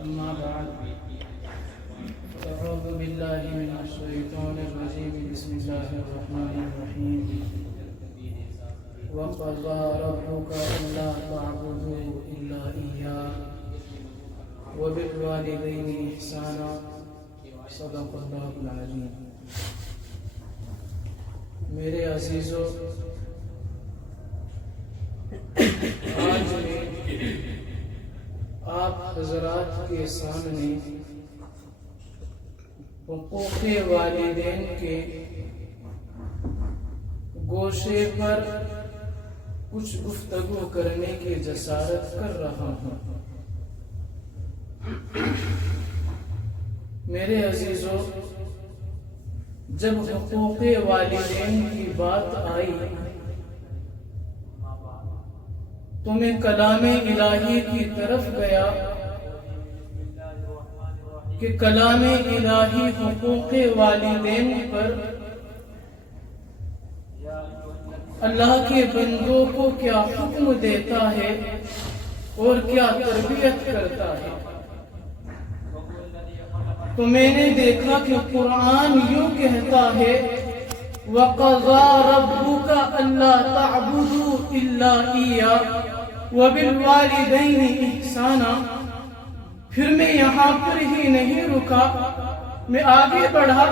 أما بعد أعوذ بالله من الشيطان الرجيم بسم الله الرحمن الرحيم وقضى ربك ألا تعبدوا إلا إياه وبالوالدين إحسانا صدق الله العظيم. میرے عزیزو، آج میں آپ حضرات کے سامنے حقوق والدین کے گوشے پر کچھ گفتگو کرنے کی جسارت کر رہا ہوں. میرے عزیزو، جب حقوق والدین کی بات آئی تو میں کلام الہی کی طرف گیا کہ کلام الہی حقوق والدین پر اللہ کے بندوں کو کیا حکم دیتا ہے اور کیا تربیت کرتا ہے. تو میں نے دیکھا کہ قرآن یوں کہتا ہے وَقَضَى رَبُّكَ أَلَّا تَعْبُدُوا إِلَّا إِيَّاهُ وَبِالْوَالِدَيْنِ إِحْسَانًا. پھر میں یہاں پر ہی نہیں رکا، میں آگے بڑھا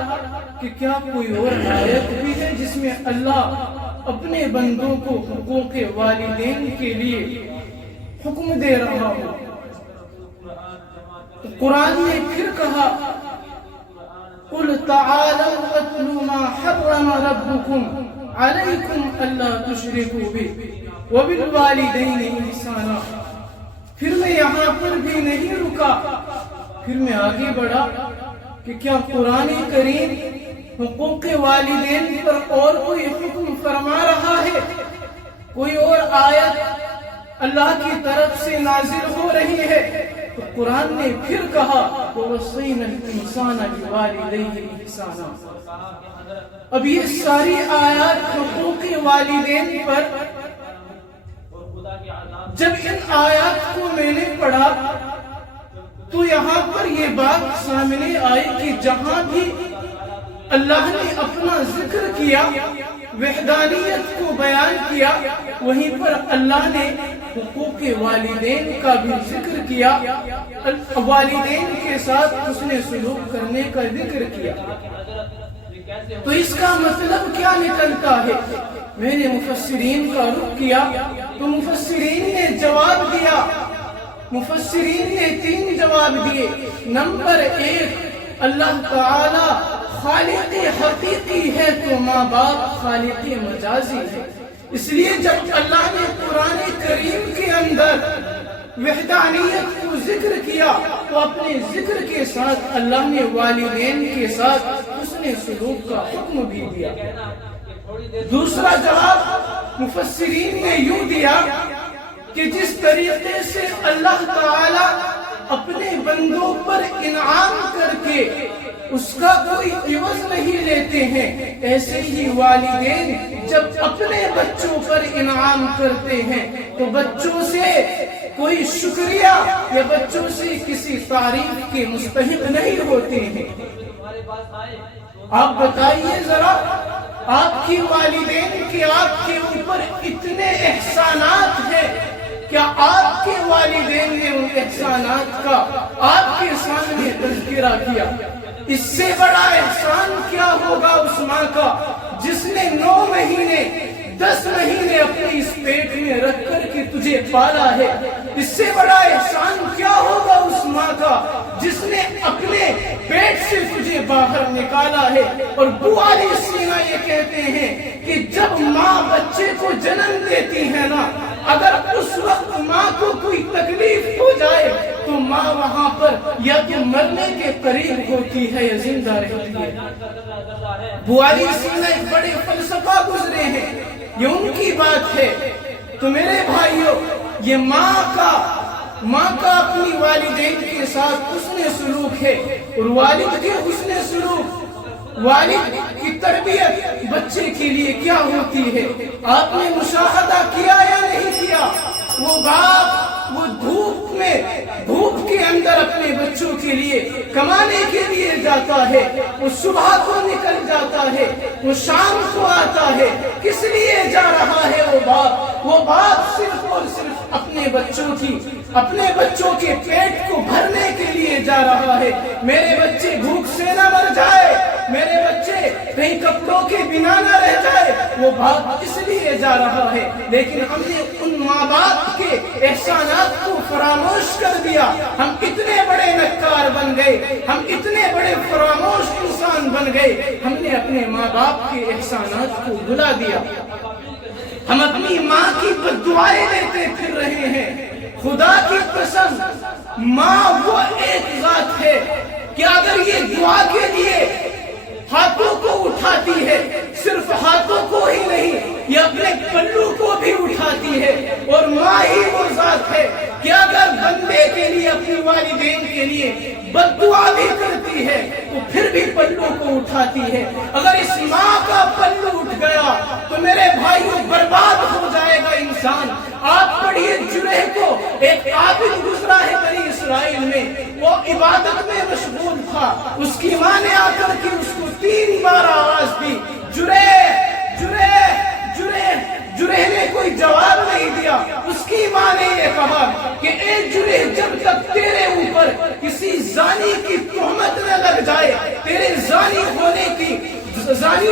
کہ کیا کوئی اور آیت بھی ہے جس میں اللہ اپنے بندوں کو حقوق والدین کے لیے حکم دے رہا ہو. تو قرآن نے پھر کہا قُلْ تَعَالَوْا أَتْلُوا مَا حَرَّمَ رَبُّكُمْ عَلَيْكُمْ أَلَّا تُشْرِكُوا بِهِ وَبِالْوَالِدَيْنِ إِحْسَانًا. پھر میں یہاں پر بھی نہیں رکا، پھر میں آگے بڑھا کہ کیا قرآن کریم حقوق والدین پر اور کوئی حکم فرما رہا ہے، کوئی اور آیت اللہ کی طرف سے نازل ہو رہی ہے. تو قرآن نے پھر کہا وَوَصَّيْنَا الْإِنسَانَ بِوَالِدَيْهِ إِحْسَانًا. اب یہ ساری آیات حقوق والدین پر، جب ان آیات کو میں نے پڑھا تو یہاں پر یہ بات سامنے آئی کہ جہاں بھی اللہ نے اپنا ذکر کیا، وحدانیت کو بیان کیا، وہیں پر اللہ نے حقوق والدین کا بھی ذکر کیا، والدین کے ساتھ حسن سلوک کرنے کا ذکر کیا. تو اس کا مطلب کیا نکلتا ہے؟ میں نے مفسرین کا رخ کیا تو مفسرین نے جواب دیا. مفسرین نے 3 جواب دیے. نمبر 1، اللہ تعالی خالق حقیقی ہے تو ماں باپ خالق مجازی ہے. اس لیے جب اللہ نے قرآن کریم کے اندر وحدانیت کو ذکر کیا تو اپنے ذکر کے ساتھ اللہ نے والدین کے ساتھ حسن سلوک کا حکم بھی دیا. دوسرا جواب مفسرین نے یوں دیا کہ جس طریقے سے اللہ تعالی اپنے بندوں پر انعام کر کے اس کا کوئی عوض نہیں لیتے ہیں، ایسے ہی والدین جب اپنے بچوں پر انعام کرتے ہیں تو بچوں سے کوئی شکریہ یا بچوں سے کسی تعریف کے مستحق نہیں ہوتے ہیں. آپ بتائیے ذرا، آپ کی والدین کے آپ کے اوپر اتنے احسانات ہیں، کیا آپ کے والدین نے ان احسانات کا آپ کے سامنے تذکرہ کیا؟ اس سے بڑا احسان کیا ہوگا اس ماں کا جس نے 9 مہینے 10 مہینے اپنے اس پیٹ میں رکھ کر کے تجھے پالا ہے. اس سے بڑا احسان کیا ہوگا اس ماں کا جس نے اپنے پیٹ سے تجھے باہر نکالا ہے. اور بوالِ سینہ یہ کہتے ہیں کہ جب ماں بچے کو جنم دیتی ہے نا، اگر اس وقت ماں کو کوئی تکلیف ہو جائے تو ماں وہاں پر یا تو مرنے کے قریب ہوتی ہے یا زندہ رہتی ہے. بوالِ سینہ ایک بڑے فلسفہ گزرے ہیں، یہ ان کی بات ہے. تو میرے بھائیوں، یہ ماں کا اپنی والدین کے ساتھ حسن سلوک ہے. اور والد کے حسن سلوک، والد کی تربیت بچے کے لیے کیا ہوتی ہے؟ آپ نے مشاہدہ کیا یا نہیں کیا؟ وہ باپ وہ دھوپ کے اندر اپنے کے لیے کمانے کے لیے جاتا ہے، وہ صبح کو نکل جاتا ہے، وہ شام کو آتا ہے، کس لیے جا رہا ہے وہ باپ صرف اور صرف اپنے بچوں کے پیٹ کو بھرنے کے لیے جا رہا ہے۔ میرے بچے بھوک سے نہ مر جائے، میرے بچے کہیں کپڑوں کے بنا نہ رہ جائے، وہ باپ اس لیے جا رہا ہے۔ لیکن ہم نے ان ماں باپ کے احسانات کو فراموش کر دیا، ہم اتنے بڑے نکار بن گئے، ہم اتنے بڑے فراموش انسان بن گئے، ہم نے اپنے ماں باپ کے احسانات کو بھلا دیا۔ ہم اپنی ماں کی بد دعائیں لیتے پھر رہے ہیں۔ خدا کی قسم، ماں وہ ایک ذات ہے کہ اگر یہ دعا کے لیے ہاتھوں کو اٹھاتی ہے، صرف ہاتھوں کو ہی نہیں، یہ اپنے پلو کو بھی اٹھاتی ہے۔ اور ماں ہی وہ ذات ہے کہ اگر بندے کے لیے، اپنی والدین کے لیے بد دعا بھی کرتی ہے تو پھر بھی پلو کو اٹھاتی ہے۔ اگر اس ماں کا پلو اٹھ گیا تو میرے بھائیوں برباد ہو جائے گا انسان۔ آپ پڑھیے جرح کو، ایک عابد گزرا ہے بنی اسرائیل میں، وہ عبادت میں مشغول تھا، اس کی ماں نے آ کر کے اس کو 3 بار آواز دی، جرح جرح جرح۔ جرح نے کوئی جواب نہیں دیا۔ اس کی ماں نے یہ کہا کہ اے جرح، جب تک تیرے اوپر کسی زانی کی تہمت نہ لگ جائے، تیرے زانی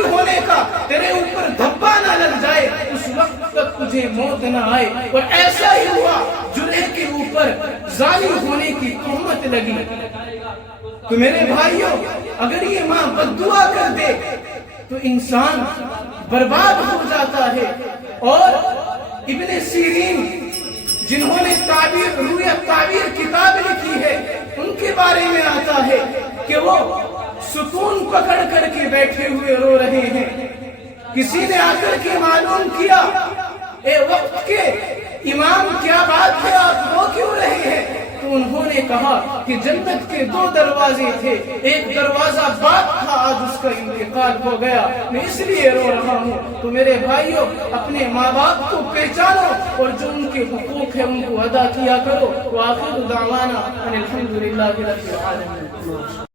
ہونے کا تیرے اوپر دھبا نہ لگ جائے، اس وقت تک تجھے موت نہ آئے۔ اور ایسا ہی ہوا، جرح کے اوپر زانی ہونے کی تہمت لگی۔ تو میرے بھائیوں، اگر یہ ماں بد دعا کر دے تو انسان برباد ہو جاتا ہے۔ اور ابن سیرین، جنہوں نے رویہ تعبیر کتاب لکھی ہے، ان کے بارے میں آتا ہے کہ وہ ستون پکڑ کر کے بیٹھے ہوئے رو رہے ہیں۔ کسی نے آ کر کے معلوم کیا، اے وقت کے امام، کیا بات ہے، آپ رو کیوں رہے ہیں؟ تو انہوں نے کہا کہ جنت کے 2 دروازے تھے، ایک دروازہ باپ تھا، آج اس کا انتقال ہو گیا، میں اس لیے رو رہا ہوں۔ تو میرے بھائیوں، اپنے ماں باپ کو پہچانو اور جو ان کے حقوق ہیں ان کو ادا کیا کرو۔ وآخر دعوانا ان الحمدللہ رب العالمین۔